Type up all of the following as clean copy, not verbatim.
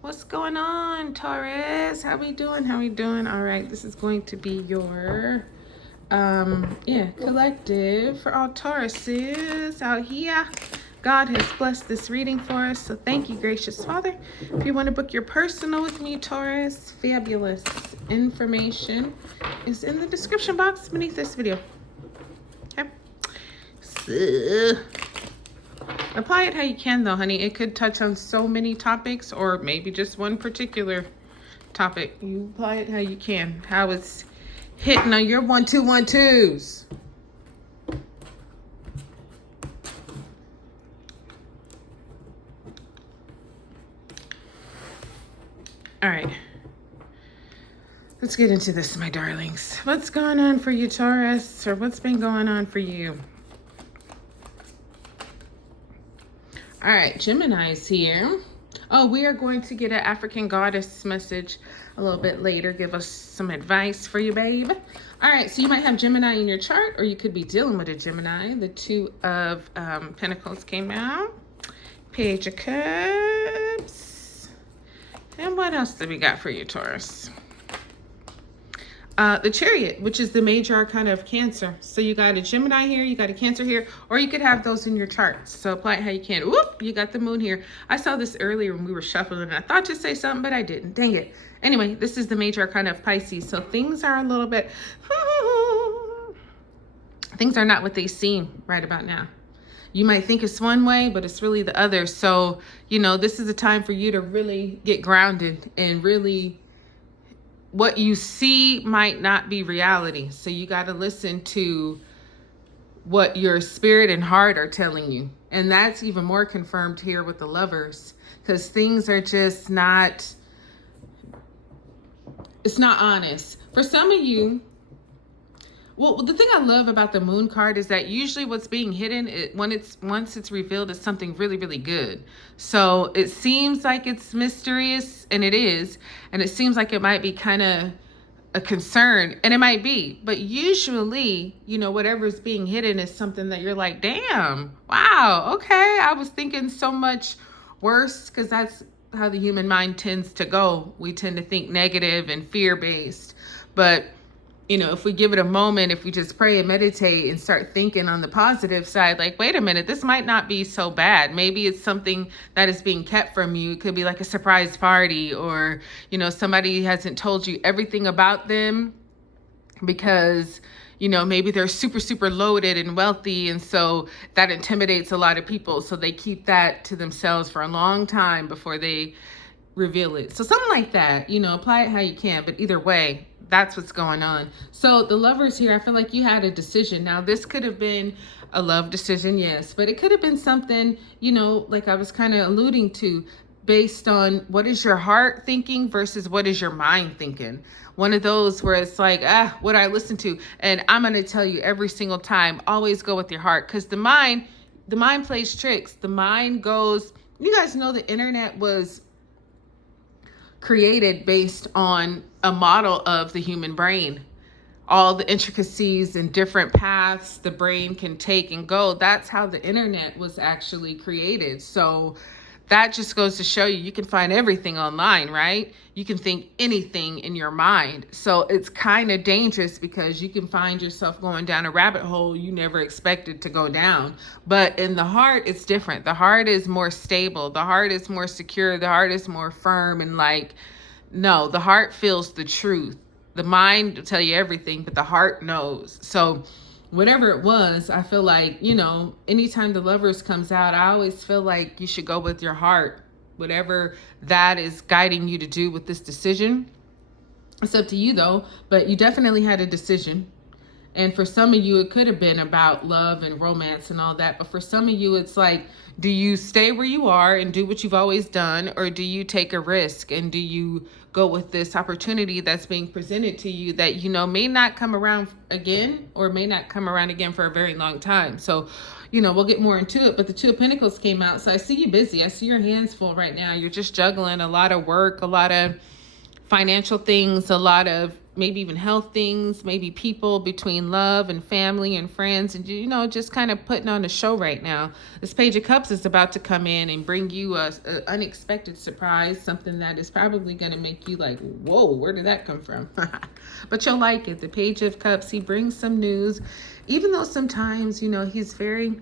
What's going on, Taurus? How we doing? How we doing? All right, this is going to be your collective for all Tauruses out here. God has blessed this reading for us, so thank you, gracious Father. If you want to book your personal with me, Taurus, fabulous information is in the description box beneath this video. Okay. So, apply it how you can, though, honey. It could touch on so many topics, or maybe just one particular topic. You apply it how you can. How it's hitting on your 1 2 1 2s. All right. Let's get into this, my darlings. What's going on for you, Taurus? Or what's been going on for you? All right, Gemini's here. Oh, we are going to get an African goddess message a little bit later. Give us some advice for you, babe. All right, so you might have Gemini in your chart, or you could be dealing with a Gemini. The Two of Pentacles came out. Page of Cups. And what else do we got for you, Taurus? The Chariot, which is the major arcana of Cancer. So you got a Gemini here, you got a Cancer here, or you could have those in your charts. So apply it how you can. Whoop, you got the Moon here. I saw this earlier when we were shuffling, and I thought to say something, but I didn't. Dang it. Anyway, this is the major arcana of Pisces. So things are a little bit, things are not what they seem right about now. You might think it's one way, but it's really the other. So, you know, this is a time for you to really get grounded and really, what you see might not be reality. So you got to listen to what your spirit and heart are telling you. And that's even more confirmed here with the Lovers, because things are just not, it's not honest. For some of you, well, the thing I love about the Moon card is that usually what's being hidden, once it's revealed, is something really, really good. So it seems like it's mysterious, and it is. And it seems like it might be kind of a concern, and it might be. But usually, you know, whatever's being hidden is something that you're like, damn, wow, okay. I was thinking so much worse, because that's how the human mind tends to go. We tend to think negative and fear-based. But you know, if we give it a moment, if we just pray and meditate and start thinking on the positive side, like, wait a minute, this might not be so bad. Maybe it's something that is being kept from you. It could be like a surprise party, or, you know, somebody hasn't told you everything about them because, you know, maybe they're super, super loaded and wealthy. And so that intimidates a lot of people. So they keep that to themselves for a long time before they reveal it. So something like that, you know, apply it how you can. But either way, that's what's going on. So the Lovers here, I feel like you had a decision. Now, this could have been a love decision, yes, but it could have been something, you know, like I was kind of alluding to, based on what is your heart thinking versus what is your mind thinking. One of those where it's like, what I listen to. And I'm going to tell you every single time, always go with your heart, because the mind plays tricks. The mind goes, you guys know the internet was created based on a model of the human brain. All the intricacies and different paths the brain can take and go. That's how the internet was actually created. So that just goes to show you, you can find everything online, right? You can think anything in your mind. So it's kind of dangerous, because you can find yourself going down a rabbit hole you never expected to go down. But in the heart, it's different. The heart is more stable. The heart is more secure. The heart is more firm. And like, no, the heart feels the truth. The mind will tell you everything, but the heart knows. So whatever it was, I feel like, you know, anytime the Lovers comes out, I always feel like you should go with your heart. Whatever that is guiding you to do with this decision, it's up to you though, but you definitely had a decision. And for some of you, it could have been about love and romance and all that. But for some of you, it's like, do you stay where you are and do what you've always done? Or do you take a risk, and do you go with this opportunity that's being presented to you that, you know, may not come around again, or may not come around again for a very long time? So, you know, we'll get more into it. But the Two of Pentacles came out. So I see you busy. I see your hands full right now. You're just juggling a lot of work, a lot of financial things, a lot of, maybe even health things, maybe people between love and family and friends, and just kind of putting on a show right now. This Page of Cups is about to come in and bring you a unexpected surprise, something that is probably going to make you like, whoa, where did that come from? But you'll like it. The Page of Cups, he brings some news, even though sometimes, he's very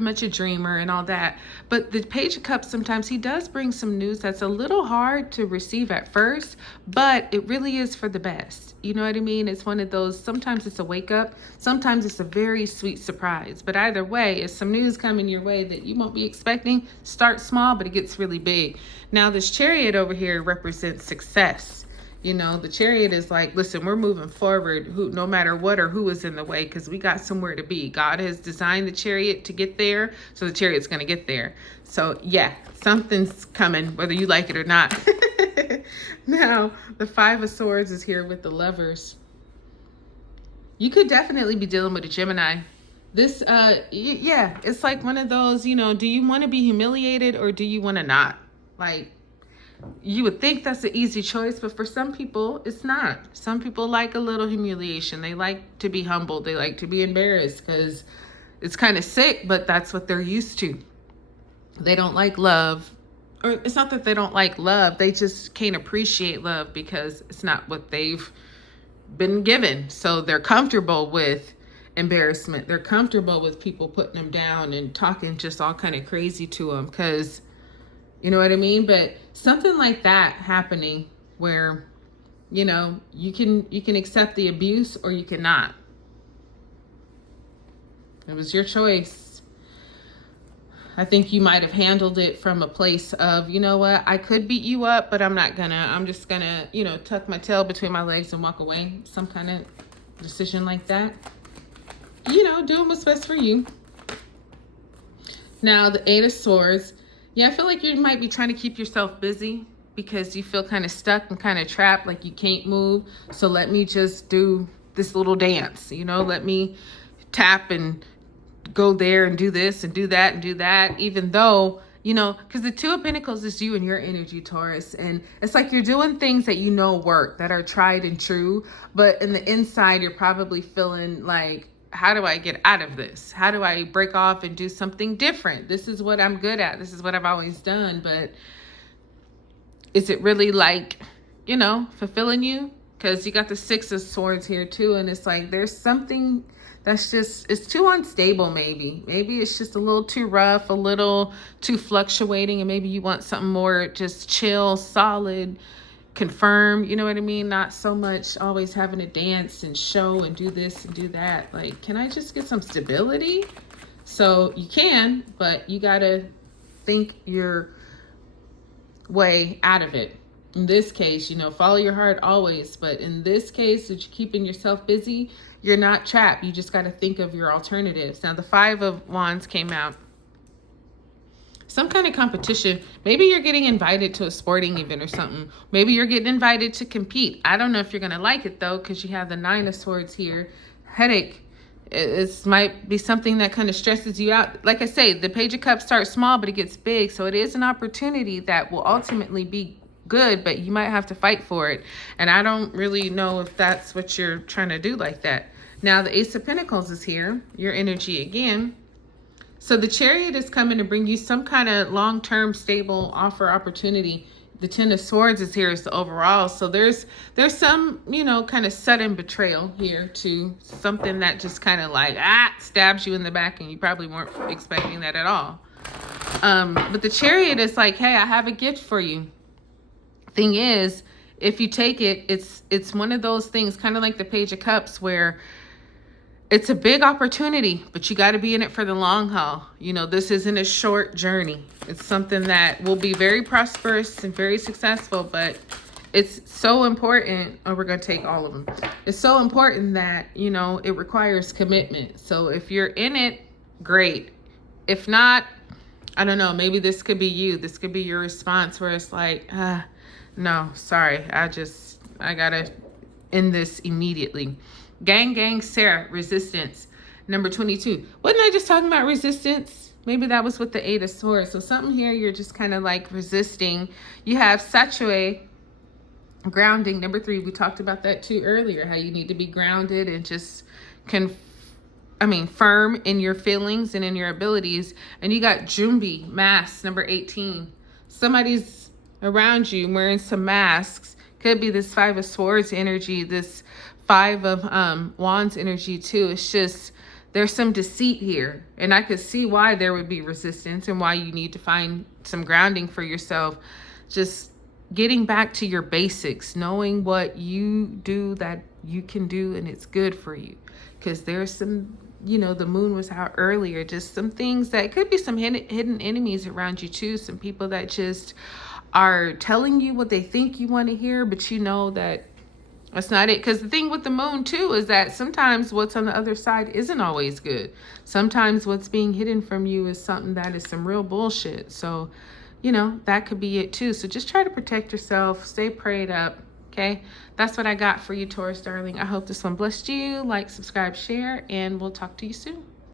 much a dreamer and all that. But the Page of Cups, sometimes he does bring some news that's a little hard to receive at first, but it really is for the best. You know what I mean? It's one of those, sometimes it's a wake up, sometimes it's a very sweet surprise. But either way, if some news coming your way that you won't be expecting, start small, but it gets really big. Now, this Chariot over here represents success. The Chariot is like, listen, we're moving forward, no matter what or who is in the way, because we got somewhere to be. God has designed the Chariot to get there, so the Chariot's going to get there. So yeah, something's coming, whether you like it or not. Now, the Five of Swords is here with the Lovers. You could definitely be dealing with a Gemini. This, yeah, it's like one of those, do you want to be humiliated or do you want to not? Like, you would think that's an easy choice, but for some people, it's not. Some people like a little humiliation. They like to be humbled. They like to be embarrassed because it's kind of sick, but that's what they're used to. They don't like love. Or it's not that they don't like love. They just can't appreciate love because it's not what they've been given. So they're comfortable with embarrassment. They're comfortable with people putting them down and talking just all kind of crazy to them because, you know what I mean? But something like that happening where, you can accept the abuse or you cannot. It was your choice. I think you might have handled it from a place of, you know what, I could beat you up, but I'm just gonna, tuck my tail between my legs and walk away. Some kind of decision like that. Doing what's best for you. Now, the Eight of Swords. Yeah, I feel like you might be trying to keep yourself busy because you feel kind of stuck and kind of trapped, like you can't move. So let me just do this little dance, let me tap and go there and do this and do that and do that, even though, because the Two of Pentacles is you and your energy, Taurus. And it's like you're doing things that work, that are tried and true. But in the inside, you're probably feeling like, how do I get out of this? How do I break off and do something different? This is what I'm good at. This is what I've always done. But is it really like, fulfilling you? Because you got the Six of Swords here too. And it's like, there's something that's just, it's too unstable maybe. Maybe it's just a little too rough, a little too fluctuating. And maybe you want something more just chill, solid, confirm, you know what I mean? Not so much always having to dance and show and do this and do that. Like, can I just get some stability? So you can, but you gotta think your way out of it. In this case, follow your heart always, but in this case, that you're keeping yourself busy, you're not trapped. You just got to think of your alternatives. Now, the Five of Wands came out. Some kind of competition. Maybe you're getting invited to a sporting event or something. Maybe you're getting invited to compete. I don't know if you're going to like it, though, because you have the Nine of Swords here. Headache. It might be something that kind of stresses you out. Like I say, the Page of Cups starts small, but it gets big. So it is an opportunity that will ultimately be good, but you might have to fight for it. And I don't really know if that's what you're trying to do like that. Now, the Ace of Pentacles is here. Your energy again. So the Chariot is coming to bring you some kind of long-term stable offer opportunity. The Ten of Swords is here as the overall. So there's some, kind of sudden betrayal here too. Something that just kind of like, stabs you in the back and you probably weren't expecting that at all. But the Chariot is like, hey, I have a gift for you. Thing is, if you take it, it's one of those things, kind of like the Page of Cups, where it's a big opportunity, but you got to be in it for the long haul. This isn't a short journey. It's something that will be very prosperous and very successful, but it's so important. Oh, we're going to take all of them. It's so important that, it requires commitment. So if you're in it, great. If not, I don't know, maybe this could be you. This could be your response where it's like, no, sorry. I got to end this immediately. Gang, Sarah, resistance. Number 22. Wasn't I just talking about resistance? Maybe that was with the Eight of Swords. So something here, you're just kind of like resisting. You have Satchue Grounding, number 3, we talked about that too earlier, how you need to be grounded and just firm in your feelings and in your abilities. And you got Jumbi, mask, number 18. Somebody's around you wearing some masks. Could be this 5 of Swords energy, this 5 of Wands energy too. It's just, there's some deceit here. And I could see why there would be resistance and why you need to find some grounding for yourself. Just getting back to your basics, knowing what you do that you can do and it's good for you. Because there's some, you know, the moon was out earlier, just some things that could be some hidden enemies around you too. Some people that just are telling you what they think you want to hear, but you know that that's not it. Because the thing with the moon too is that sometimes what's on the other side isn't always good. Sometimes what's being hidden from you is something that is some real bullshit. So, you know, that could be it too. So just try to protect yourself, stay prayed up. Okay, that's what I got for you, Taurus darling. I hope this one blessed you. Like, subscribe, share, and we'll talk to you soon.